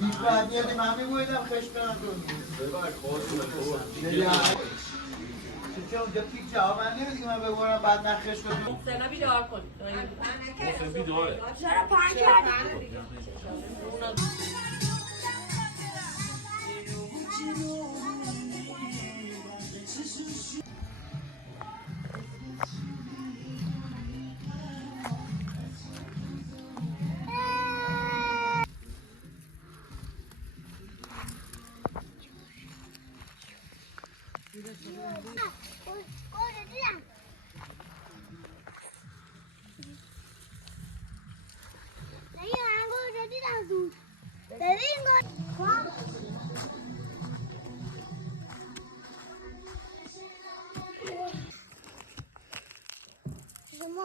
هیچ بعد میادی من میگویدم خشم برم تو چون اونجا پیک جواب من نمیدی که من بگوارم بعد نخش کنیم سنا بیدار کن محسن بیداره چرا پنج کردی؟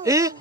ای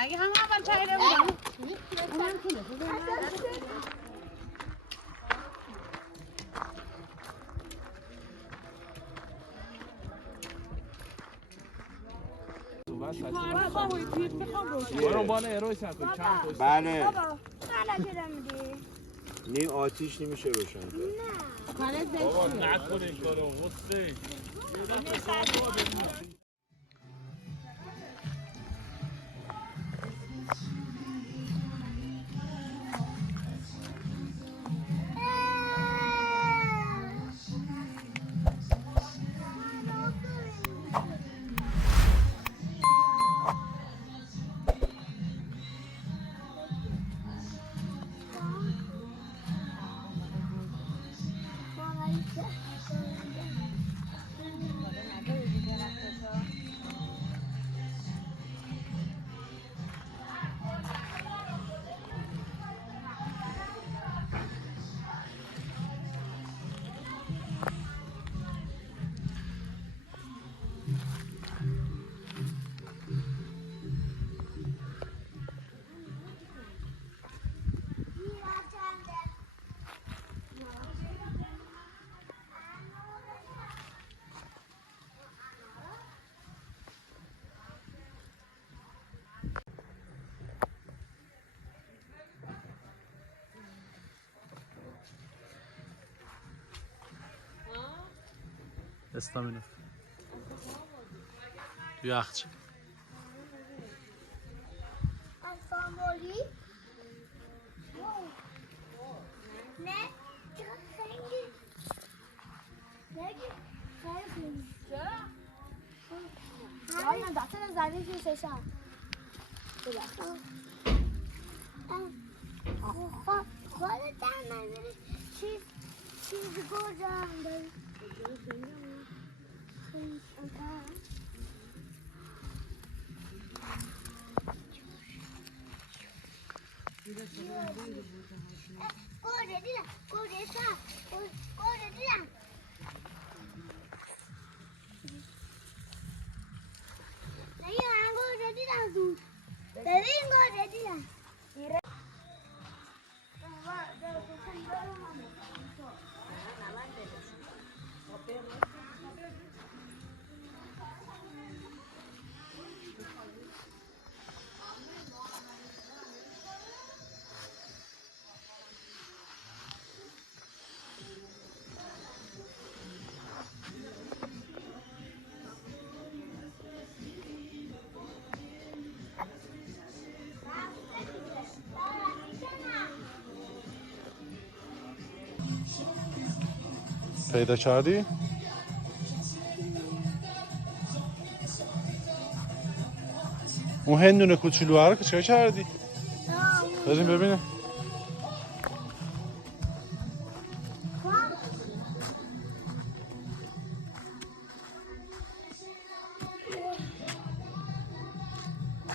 اگه هم اول چایده بودم بله نیم آتیش نمیشه روشن کرد بابا نکن این کارو غصه استامینه یخچال الفامولی نه خیلی چرا؟ من دستم زدی توی چشم خودت هم نمیری چیز گذارم داری گوره دیدم گوره سا گوره دیدم نه من گوره دیدم زود ببین گوره دیدم پیدا کردی؟ اون هندونه کوچولو رو که چه کردی؟ بریم ببینم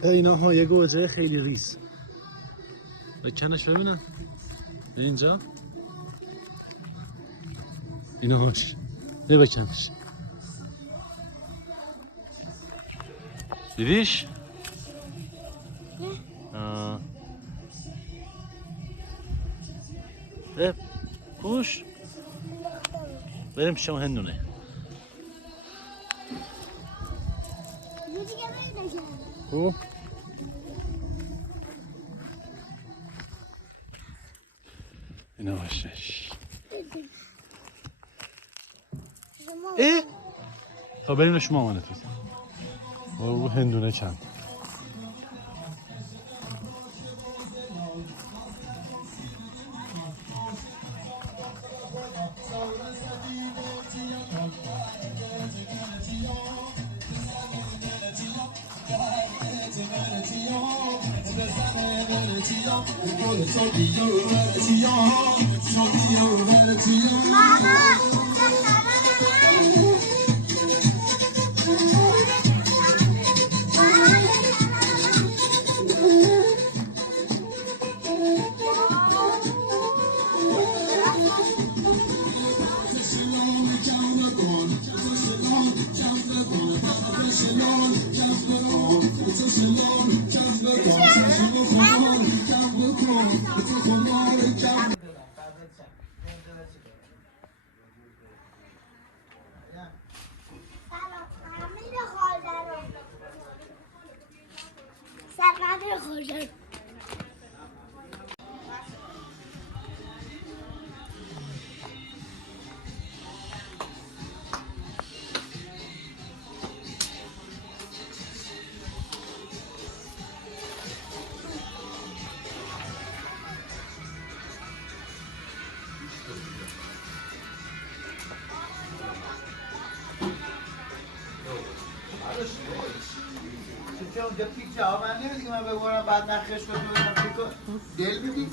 اینا ها یه گوجه خیلی ریز. بکنش ببینم. اینجا. اینو هاش. نه بکنش. دیدیش؟ آه. کوش. بریم پیش اون هندونه. خوب. اینا باشش. تا بریم شما آمانه توی. برو هندونه چند. چون اونجا پیک جواب من نمیدی که من بگورم بعد نخش کنم دل بیدی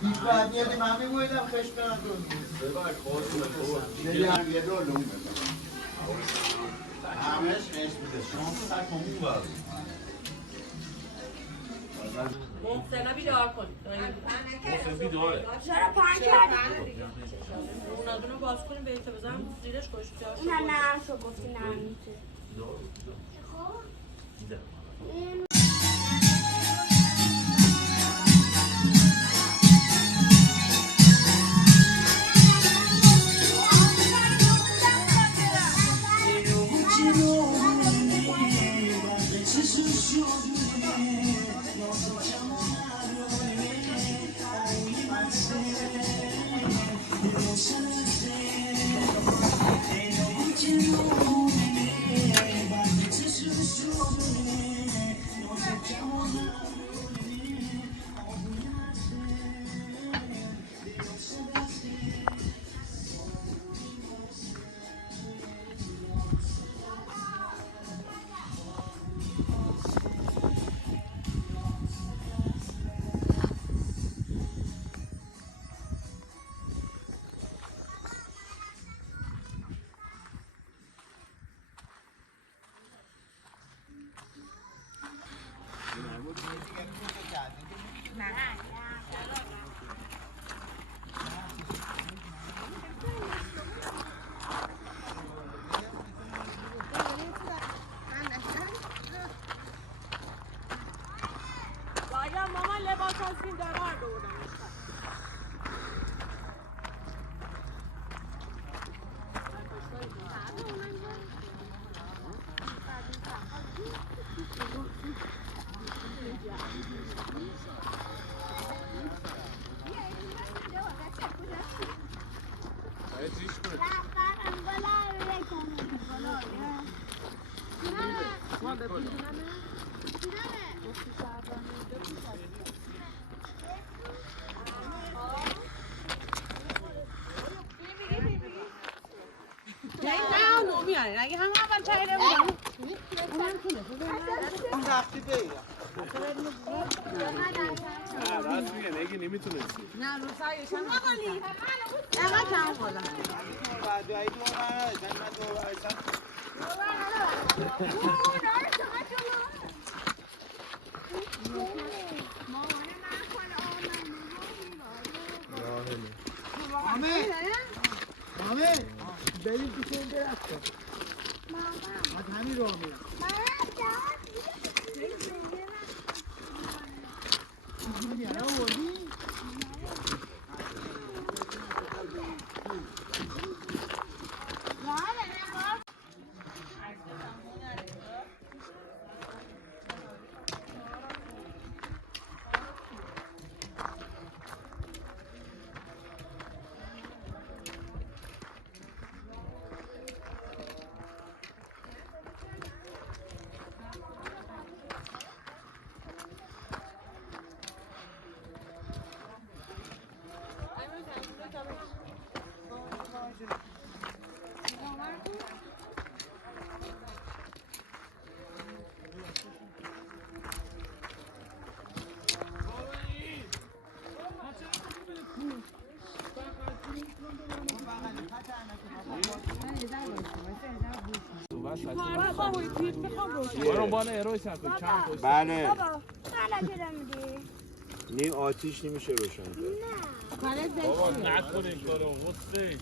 پیک بعد میادی من میگویدم خش کنم تو یه دور لون همش خش میده شما تو سر کمون باز محسنه بیدار کن محسن بیداره چرا پنج کردی؟ اونا دونو باز کنیم به ایتا بزنم زیرش کشتار شد نه شو گفتی نه میتونی باید مامان لباس هستیم دارار بودم نه اونو میاره اگه همه اول چایده بودم اونم کنه اون رفتی بگیرم راست میگه نگی نمیتونستی نه رو سایش هم نمالی اما کم خودم بعد دوایی دور من نداشتن من دور حامد بریم پیش این درخت کن از همین راه میرم بله بابا چرا میدی؟ نیم آتیش نمیشه روشن کرد. بابا نکن این کارو غصه